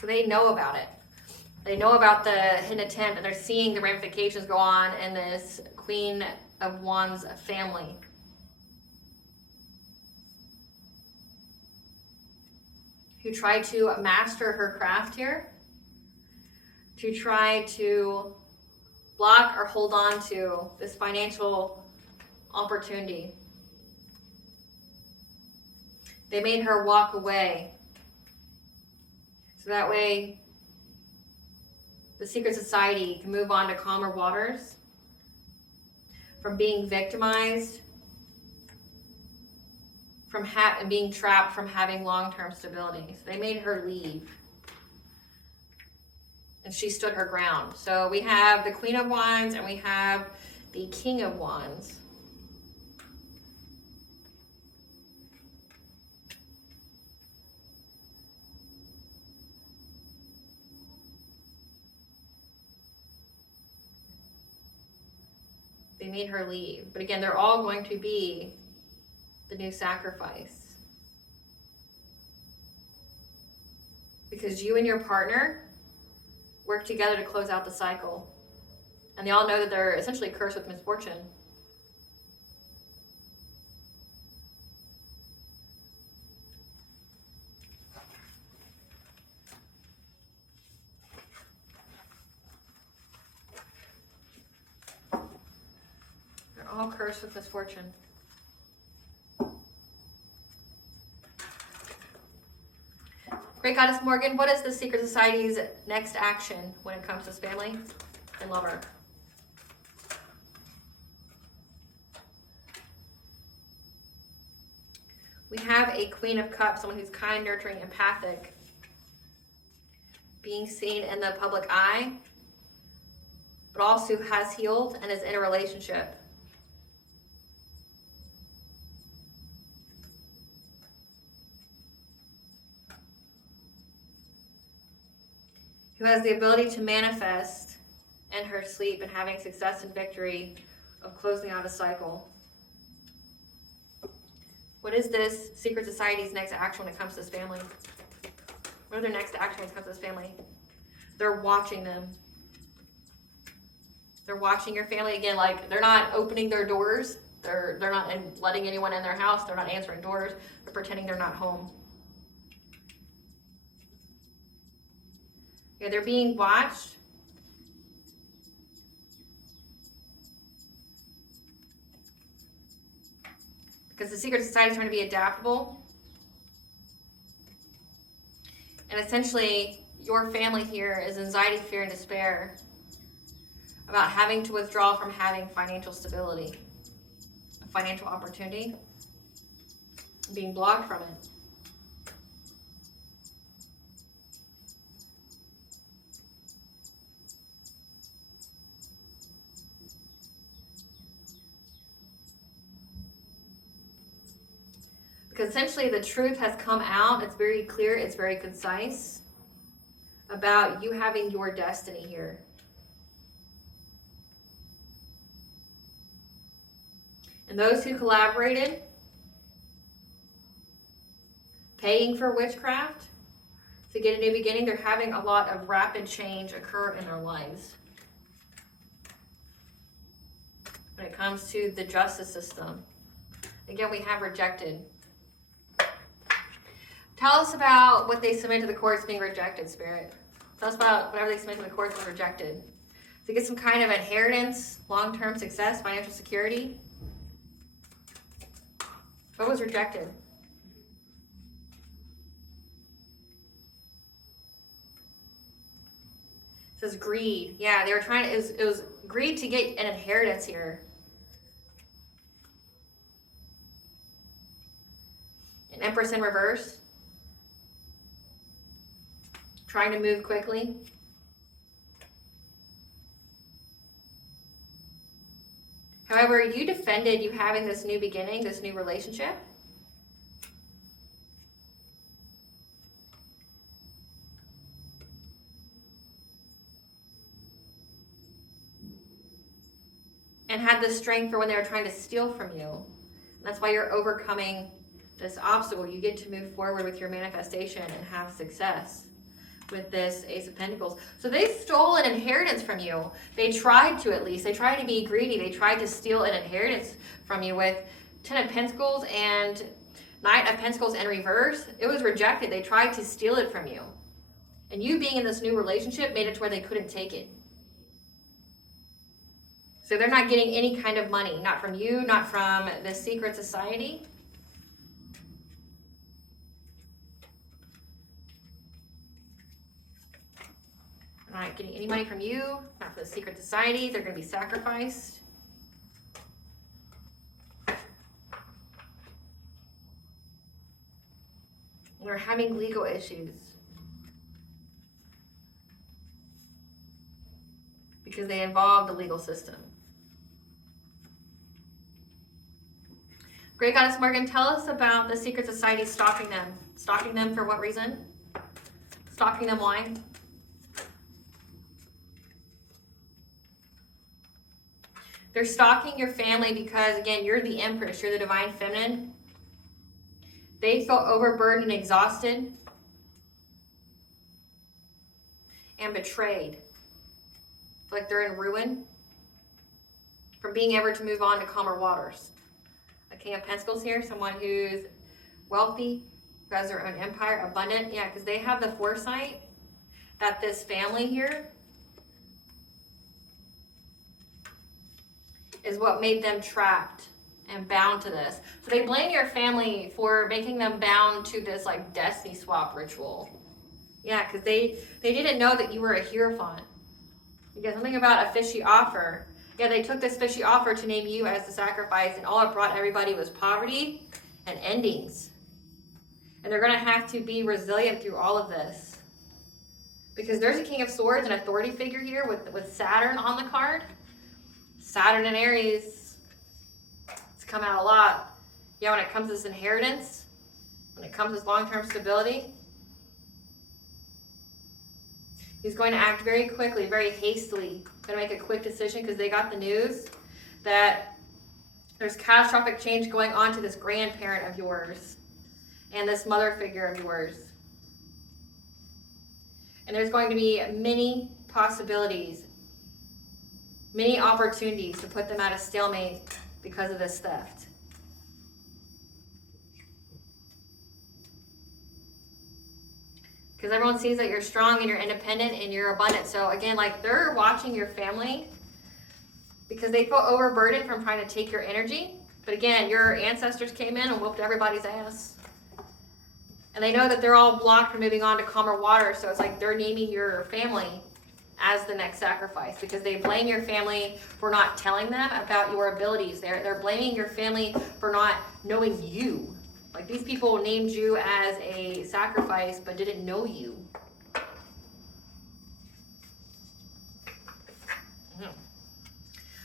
So they know about it. They know about the hidden attempt, and they're seeing the ramifications go on in this Queen of Wands family. Who tried to master her craft here, to try to block or hold on to this financial opportunity. They made her walk away. So that way, the Secret Society can move on to calmer waters, from being victimized, from being trapped from having long-term stability. So they made her leave. And she stood her ground. So we have the Queen of Wands and we have the King of Wands. They made her leave. But again, they're all going to be the new sacrifice. Because you and your partner work together to close out the cycle. And they all know that they're essentially cursed with misfortune. They're all cursed with misfortune. Great Goddess Morgan, what is the Secret Society's next action when it comes to family and lover? We have a Queen of Cups, someone who's kind, nurturing, empathic, being seen in the public eye, but also has healed and is in a relationship. Who has the ability to manifest in her sleep and having success and victory of closing out a cycle. What is this Secret Society's next action when it comes to this family? What are their next action when it comes to this family? They're watching them. They're watching your family. Again, like, they're not opening their doors. They're not letting anyone in their house. They're not answering doors. They're pretending they're not home. Yeah, they're being watched. because the secret society is trying to be adaptable. And essentially, your family here is anxiety, fear, and despair about having to withdraw from having financial stability, a financial opportunity, being blocked from it. Because essentially the truth has come out. It's very clear, it's very concise about you having your destiny here. And those who collaborated, paying for witchcraft to get a new beginning, they're having a lot of rapid change occur in their lives. When it comes to the justice system, again, we have rejected. Tell us about what they submit to the courts being rejected, Spirit. Tell us about whatever they submit to the courts being rejected. To get some kind of inheritance, long-term success, financial security. What was rejected? It says greed. Yeah, they were trying to, it was greed to get an inheritance here. An Empress in reverse. Trying to move quickly. However, you defended you having this new beginning, this new relationship. And had the strength for when they were trying to steal from you. And that's why you're overcoming this obstacle. You get to move forward with your manifestation and have success with this Ace of Pentacles. So they stole an inheritance from you. They tried to, at least. They tried to be greedy. They tried to steal an inheritance from you with Ten of Pentacles and Knight of Pentacles in reverse. It was rejected. They tried to steal it from you. And you being in this new relationship made it to where they couldn't take it. So they're not getting any kind of money. Not from you, not from the secret society. Not getting any money from you, not from the secret society. They're going to be sacrificed. They're having legal issues because they involve the legal system. Great Goddess Morgan, tell us about the secret society stalking them. Stalking them for what reason? Stalking them why? They're stalking your family because, again, you're the Empress. You're the Divine Feminine. They feel overburdened and exhausted and betrayed. Like they're in ruin from being able to move on to calmer waters. A King of Pentacles here, someone who's wealthy, who has their own empire, abundant. Yeah, because they have the foresight that this family here is what made them trapped and bound to this. So they blame your family for making them bound to this like destiny swap ritual. Yeah, because they didn't know that you were a Hierophant. You got something about a fishy offer. Yeah, they took this fishy offer to name you as the sacrifice, and all it brought everybody was poverty and endings. And they're going to have to be resilient through all of this. Because there's a King of Swords, an authority figure here with Saturn on the card. Saturn and Aries, it's come out a lot. Yeah, when it comes to this inheritance, when it comes to this long-term stability, he's going to act very quickly, very hastily. Going to make a quick decision because they got the news that there's catastrophic change going on to this grandparent of yours and this mother figure of yours. And there's going to be many possibilities, many opportunities to put them at a stalemate because of this theft. Because everyone sees that you're strong and you're independent and you're abundant. So again, like they're watching your family because they feel overburdened from trying to take your energy, But again, your ancestors came in and whooped everybody's ass. And they know that they're all blocked from moving on to calmer water, so it's like they're naming your family as the next sacrifice because they blame your family for not telling them about your abilities. They're blaming your family for not knowing you. Like these people named you as a sacrifice but didn't know you.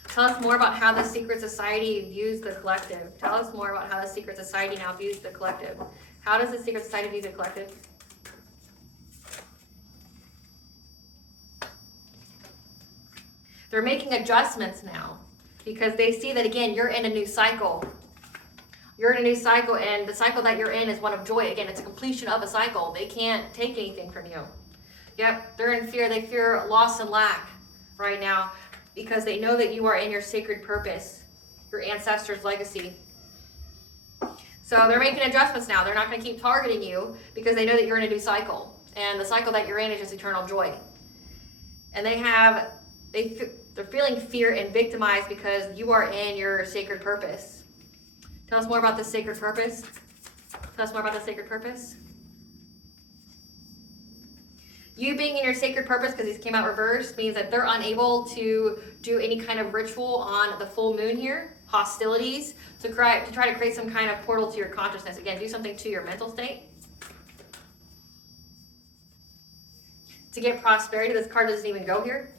Tell us more about how the secret society views the collective. Tell us more about how the secret society now views the collective. How does the secret society view the collective? They're making adjustments now because they see that, again, you're in a new cycle. You're in a new cycle, and the cycle that you're in is one of joy. Again, it's a completion of a cycle. They can't take anything from you. Yep, they're in fear. They fear loss and lack right now because they know that you are in your sacred purpose, your ancestors' legacy. So they're making adjustments now. They're not going to keep targeting you because they know that you're in a new cycle. And the cycle that you're in is just eternal joy. And they're feeling fear and victimized because you are in your sacred purpose. Tell us more about this sacred purpose. Tell us more about the sacred purpose. You being in your sacred purpose, because these came out reversed, means that they're unable to do any kind of ritual on the full moon here, hostilities, to try to create some kind of portal to your consciousness. Again, do something to your mental state. To get prosperity, this card doesn't even go here.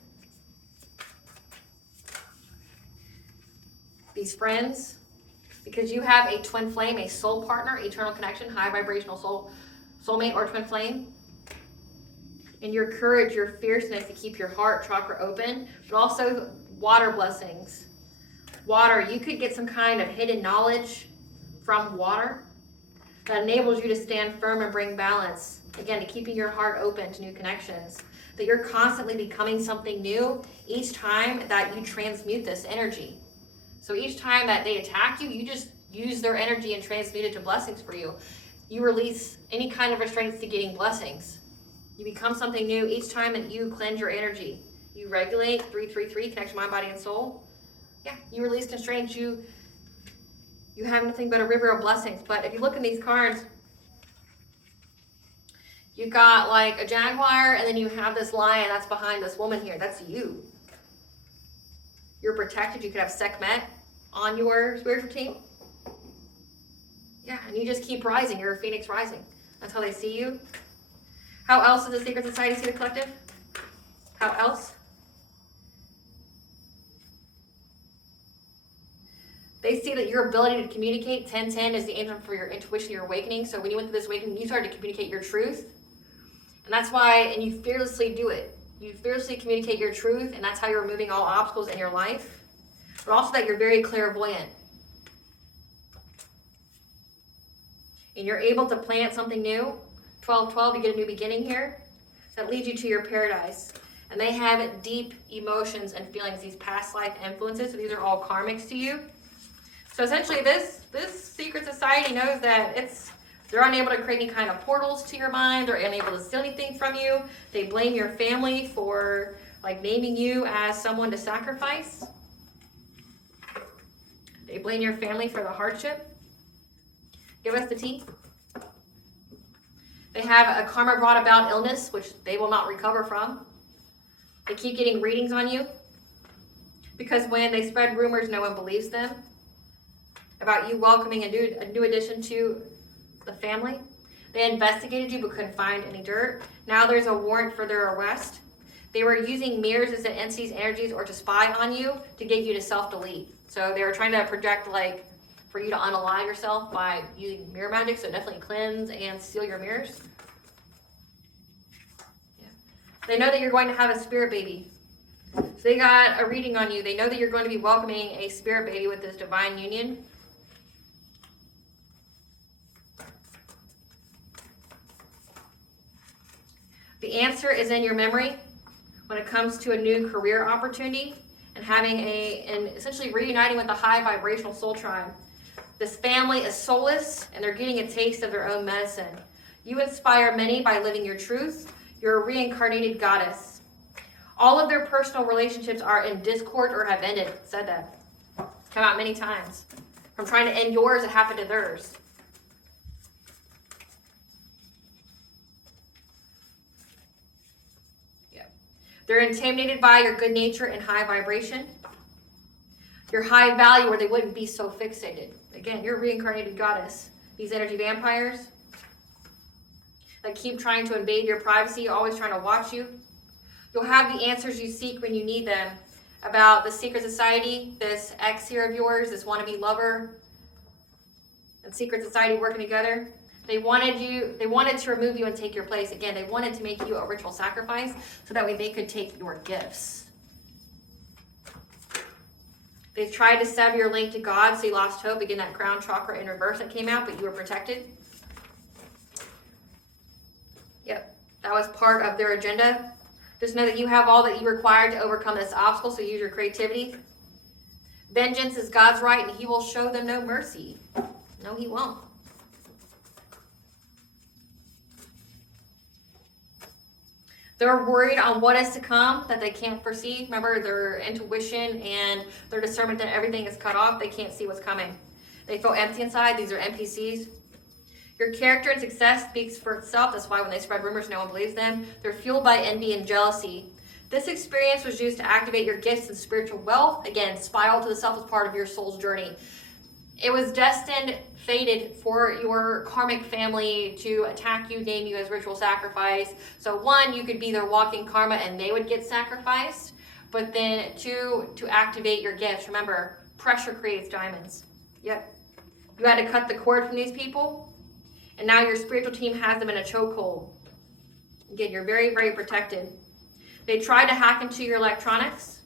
These friends, because you have a twin flame, a soul partner, eternal connection, high vibrational soulmate or twin flame. And your courage, your fierceness to keep your heart chakra open, but also water blessings. Water, you could get some kind of hidden knowledge from water that enables you to stand firm and bring balance. Again, to keeping your heart open to new connections. That you're constantly becoming something new each time that you transmute this energy. So each time that they attack you, you just use their energy and transmute it to blessings for you. You release any kind of restraints to getting blessings. You become something new each time that you cleanse your energy. You regulate 333, connection mind, body, and soul. Yeah, you release constraints. You have nothing but a river of blessings. But if you look in these cards, you've got like a jaguar, and then you have this lion that's behind this woman here. That's you. You're protected. You could have Sekhmet on your spiritual team. Yeah, and you just keep rising. You're a phoenix rising. That's how they see you. How else does the secret society see the collective? How else? They see that your ability to communicate, 1010 is the engine for your intuition, your awakening. So when you went through this awakening, you started to communicate your truth. And that's why, and you fearlessly do it. You fearlessly communicate your truth, and that's how you're removing all obstacles in your life. But also that you're very clairvoyant. And you're able to plant something new. 1212, you get a new beginning here. That leads you to your paradise. And they have deep emotions and feelings, these past life influences. So these are all karmics to you. So essentially this secret society knows that they're unable to create any kind of portals to your mind. They're unable to steal anything from you. They blame your family for like naming you as someone to sacrifice. They blame your family for the hardship. Give us the tea. They have a karma brought about illness, which they will not recover from. They keep getting readings on you because when they spread rumors, no one believes them about you welcoming a new addition to the family. They investigated you but couldn't find any dirt. Now there's a warrant for their arrest. They were using mirrors as an entity's energies or to spy on you to get you to self-delete. So they were trying to project like for you to unalive yourself by using mirror magic. So definitely cleanse and seal your mirrors. Yeah. They know that you're going to have a spirit baby. So they got a reading on you. They know that you're going to be welcoming a spirit baby with this divine union. The answer is in your memory when it comes to a new career opportunity and having and essentially reuniting with a high vibrational soul tribe. This family is soulless and they're getting a taste of their own medicine. You inspire many by living your truth. You're a reincarnated goddess. All of their personal relationships are in discord or have ended. Said that. It's come out many times. From trying to end yours, it happened to theirs. Yeah. They're intimidated by your good nature and high vibration. Your high value, where they wouldn't be so fixated. Again, you're a reincarnated goddess. These energy vampires that keep trying to invade your privacy, always trying to watch you. You'll have the answers you seek when you need them about the secret society, this ex here of yours, this wannabe lover, and secret society working together. They wanted to remove you and take your place. Again, they wanted to make you a ritual sacrifice so that way they could take your gifts. They tried to sever your link to God, so you lost hope. Again, that crown chakra in reverse that came out, but you were protected. Yep, that was part of their agenda. Just know that you have all that you require to overcome this obstacle, so use your creativity. Vengeance is God's right, and he will show them no mercy. No, he won't. They're worried on what is to come that they can't foresee. Remember, their intuition and their discernment that everything is cut off. They can't see what's coming. They feel empty inside. These are NPCs. Your character and success speaks for itself. That's why when they spread rumors, no one believes them. They're fueled by envy and jealousy. This experience was used to activate your gifts and spiritual wealth. Again, spiral to the self is part of your soul's journey. It was destined, fated for your karmic family to attack you, name you as ritual sacrifice. So one, you could be their walking karma and they would get sacrificed. But then two, to activate your gifts. Remember, pressure creates diamonds. Yep. You had to cut the cord from these people. And now your spiritual team has them in a chokehold. Again, you're very, very protected. They tried to hack into your electronics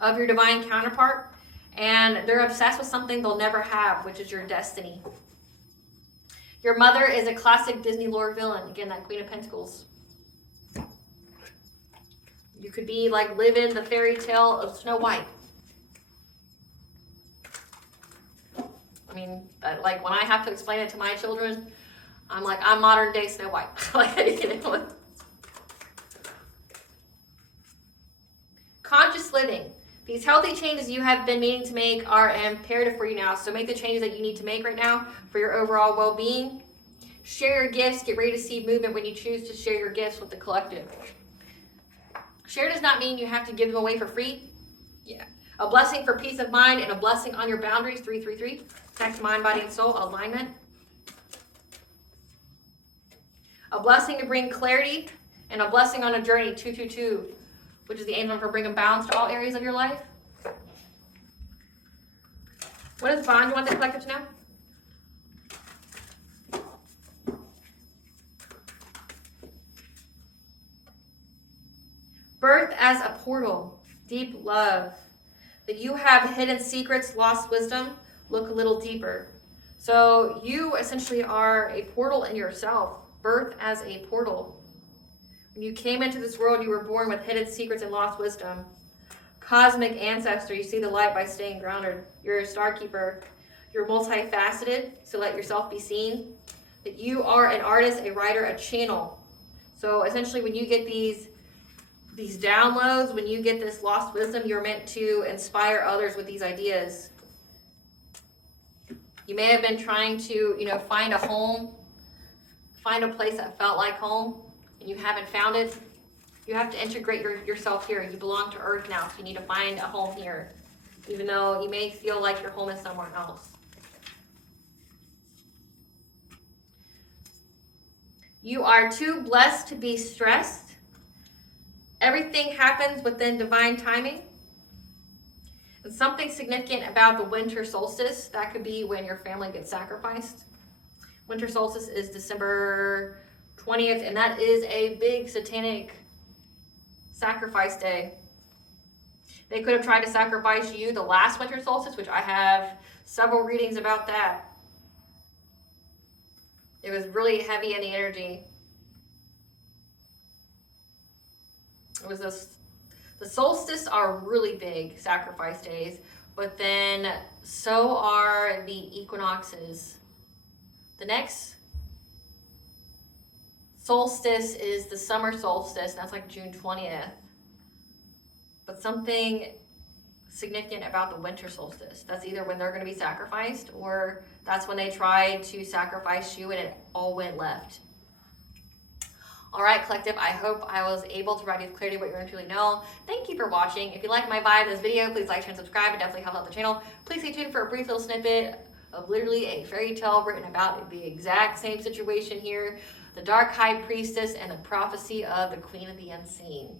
of your divine counterpart. And they're obsessed with something they'll never have, which is your destiny. Your mother is a classic Disney lore villain. Again, that Queen of Pentacles. You could be like living the fairy tale of Snow White. I mean, like when I have to explain it to my children, I'm like, I'm modern day Snow White. Like, you know. Conscious living. These healthy changes you have been meaning to make are imperative for you now. So make the changes that you need to make right now for your overall well-being. Share your gifts. Get ready to see movement when you choose to share your gifts with the collective. Share does not mean you have to give them away for free. Yeah. A blessing for peace of mind and a blessing on your boundaries. 333. Connect mind, body, and soul. Alignment. A blessing to bring clarity and a blessing on a journey. 222. Which is the angel for bringing balance to all areas of your life. What is bond you want the collective to know? Birth as a portal. Deep love. That you have hidden secrets, lost wisdom. Look a little deeper. So you essentially are a portal in yourself. Birth as a portal. When you came into this world, you were born with hidden secrets and lost wisdom. Cosmic ancestor, you see the light by staying grounded. You're a star keeper. You're multifaceted, so let yourself be seen. That you are an artist, a writer, a channel. So essentially when you get these downloads, when you get this lost wisdom, you're meant to inspire others with these ideas. You may have been trying to, find a home, find a place that felt like home. And you haven't found it, you have to integrate yourself here. You belong to Earth now, so you need to find a home here, even though you may feel like your home is somewhere else. You are too blessed to be stressed. Everything happens within divine timing. And something significant about the winter solstice, that could be when your family gets sacrificed. Winter solstice is December 20th, and that is a big satanic sacrifice day. They could have tried to sacrifice you the last winter solstice, which I have several readings about that. It was really heavy in the energy. It was the solstice are really big sacrifice days, but then so are the equinoxes. The next solstice is the summer solstice, and that's like June 20th. But something significant about the winter solstice. That's either when they're going to be sacrificed, or that's when they tried to sacrifice you and it all went left. All right, collective, I hope I was able to provide you with clarity what you're going to truly know. Thank you for watching. If you like my vibe of this video, please like, share, and subscribe. It definitely helps out the channel. Please stay tuned for a brief little snippet of literally a fairy tale written about the exact same situation here, the Dark High Priestess and the prophecy of the Queen of the Unseen.